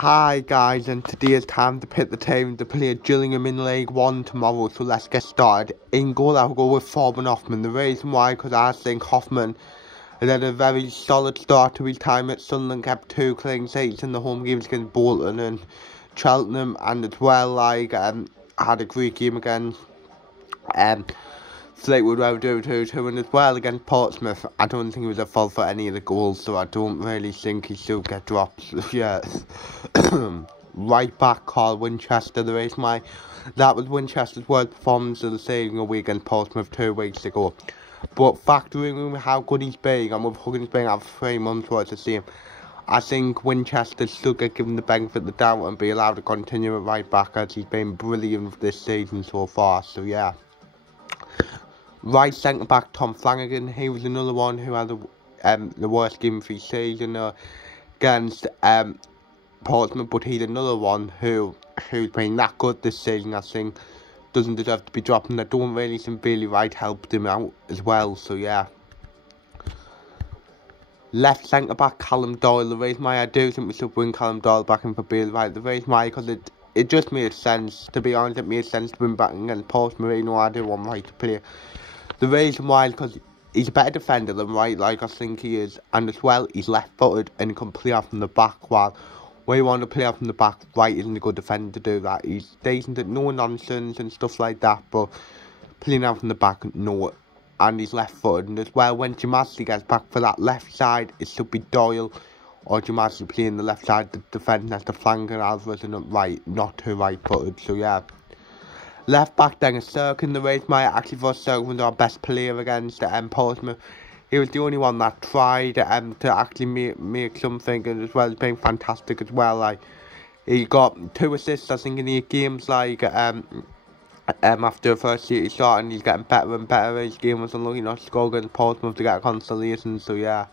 Hi guys, and today is time to pick the team to play Gillingham in League 1 tomorrow, so let's get started. In goal I'll go with Forbin Hoffman. The reason why, because I think Hoffman had a very solid start to his time at Sunderland, kept 2 clean sheets in the home games against Bolton and Cheltenham, and as well had a great game against Fleetwood Road 2-2, and as well against Portsmouth. I don't think it was a fault for any of the goals, so I don't really think he should get dropped. Yeah. Right back, Carl Winchester. That was Winchester's worst performance of the season away against Portsmouth 2 weeks ago. But factoring in how good he's been, and with Huggins being out for 3 months towards the same, I think Winchester should get given the benefit of the doubt and be allowed to continue at right back, as he's been brilliant this season so far. So yeah. Right centre back Tom Flanagan. He was another one who had the worst game of his season against Portsmouth, but he's another one who's been that good this season. I think doesn't deserve to be dropped, and I don't really think Bailey Wright helped him out as well. So yeah. Left centre back Callum Doyle. The reason why I do think we should bring Callum Doyle back in for Bailey Wright. The reason why, because it just made sense. To be honest, it made sense to bring back against Portsmouth. I do want Wright to play. The reason why is because he's a better defender than Wright, like I think he is, and as well he's left-footed and can play out from the back. While we want to play out from the back, Wright isn't a good defender to do that. He's decent at no nonsense and stuff like that, but playing out from the back, no. And he's left-footed, and as well when Jamasi gets back for that left side, it should be Doyle or Jamasi playing the left side, the defending as the flanker, Alvarez and right, not too right-footed. So yeah. Left back then is Sirkin. The reason why I actually thought Sirkin was our best player against Portsmouth. He was the only one that tried to actually make something, and as well as being fantastic as well. Like he got 2 assists I think in 8 games. After the first year he started, and he's getting better and better. His game was unlucky not to score against Portsmouth to get a consolation. So yeah.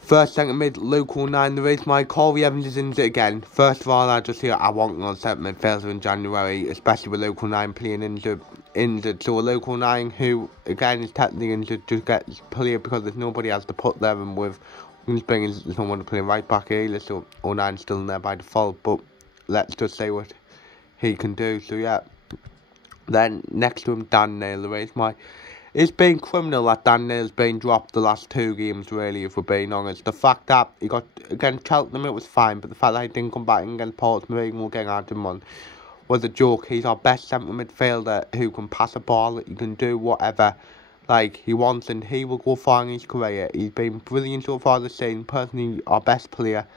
First centre mid, Luke O'Nien. The reason why Corey Evans is injured again. First of all, I just hear I want on centre midfielder in January, especially with Luke O'Nien playing injured. So Luke O'Nien, who again is technically injured, just gets played because there's nobody else to put there, and with there's no one to play right back either. So O'Nien's still in there by default. But let's just say what he can do. So yeah. Then next to him, Dan Neil. The reason why. It's been criminal that Dan Neil's been dropped the last 2 games, really, if we're being honest. The fact that he got against Cheltenham, it was fine, but the fact that he didn't come back against Portsmouth, even we're getting at him on, was a joke. He's our best centre midfielder who can pass a ball, he can do whatever like he wants, and he will go far in his career. He's been brilliant so far this season, personally our best player,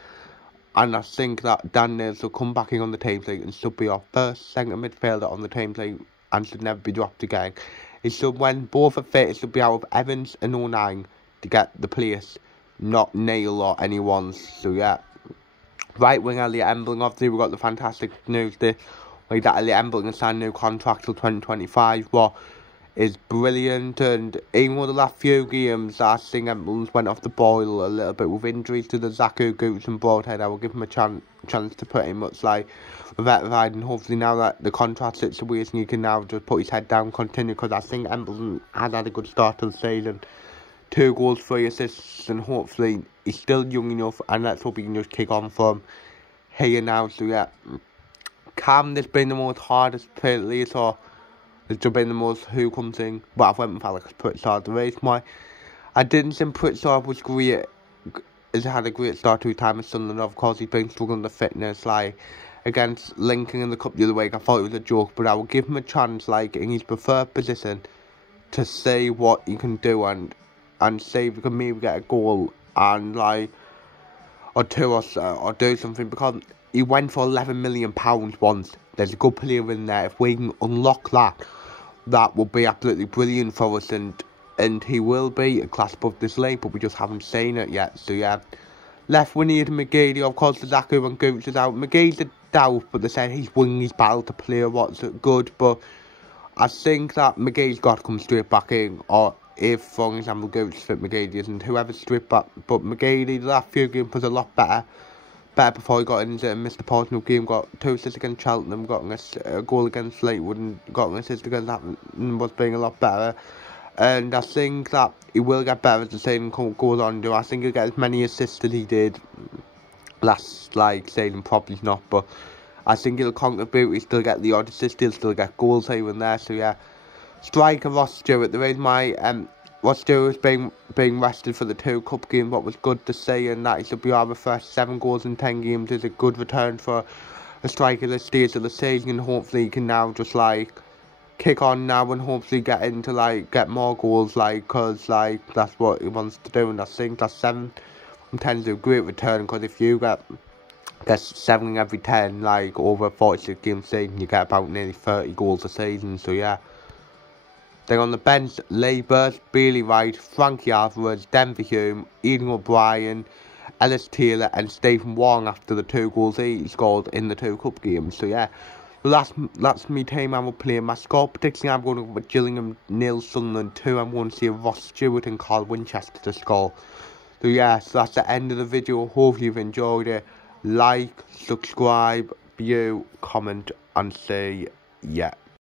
and I think that Dan Neil will come back in on the team league and should be our first centre midfielder on the team league and should never be dropped again. It should, when both are fit, it should be out of Evans and O'Nien to get the place, not Neil or anyone. So yeah. Right wing Elliot Embling, obviously we got the fantastic news this week that Elliot Embling has signed a new contract till 2025, what is brilliant. And even with the last few games, I think Embling's went off the boil a little bit with injuries to the Zaku, Goots and Broadhead. I will give him a chance to pretty much like revitalize, and hopefully now that the contract situation, he can now just put his head down, continue, because I think Embling has had a good start to the season. 2 goals, 3 assists, and hopefully he's still young enough, and let's hope he can just kick on from here now. So yeah. Cam, has been the most hardest player, so there's just been the most who comes in. But I've went with Alex Pritchard. The reason why I didn't think Pritchard was great, has had a great start to his time at Sunderland. Of course, he's been struggling with fitness, like against Lincoln in the Cup the other week. I thought it was a joke, but I will give him a chance, like in his preferred position, to see what he can do and see if he can maybe get a goal and like or 2 or do something, because he went for £11 million once. There's a good player in there. If we can unlock that, that will be absolutely brilliant for us, and he will be a class above this league, but we just haven't seen it yet. So yeah. Left we need McGeady. Of course, the Zaku and Gooch is out. McGee's a doubt, but they said he's winning his battle to play what's good. But I think that McGee's got to come straight back in, or if, for example, Gooch fit McGeady isn't, whoever's straight back. But McGeady, the last few games was a lot better before he got into Mr. Portsmouth game. Got 2 assists against Cheltenham, got a goal against Fleetwood, and got an assist against that, and was being a lot better. And I think that he will get better as the season goes on. I think he'll get as many assists as he did last like season, probably not, but I think he'll contribute. He'll still get the odd assist, he'll still get goals here and there. So yeah, striker Ross Stewart. The reason my Ross Stewart was being rested for the 2 cup games, what was good to see, and that is to be our first 7 goals in 10 games is a good return for a striker this stage of the season, and hopefully he can now just like kick on now and hopefully get into like get more goals, like, cause like that's what he wants to do. And I think that's 7 from 10 is a great return, because if you get 7 every 10, like over 46 game season, you get about nearly 30 goals a season. So yeah. Then on the bench, Lee Burst, Bailey Wright, Frankie Alvarez, Denver Hume, Ian O'Brien, Ellis Taylor and Stephen Wong after the 2 goals he scored in the 2 cup games. So yeah, that's me team. I will play my score prediction. I'm going to go with Gillingham 0, Sunderland 2. I'm going to see Ross Stewart and Carl Winchester to score. So yeah, so that's the end of the video. Hopefully you've enjoyed it. Like, subscribe, view, comment and say yeah.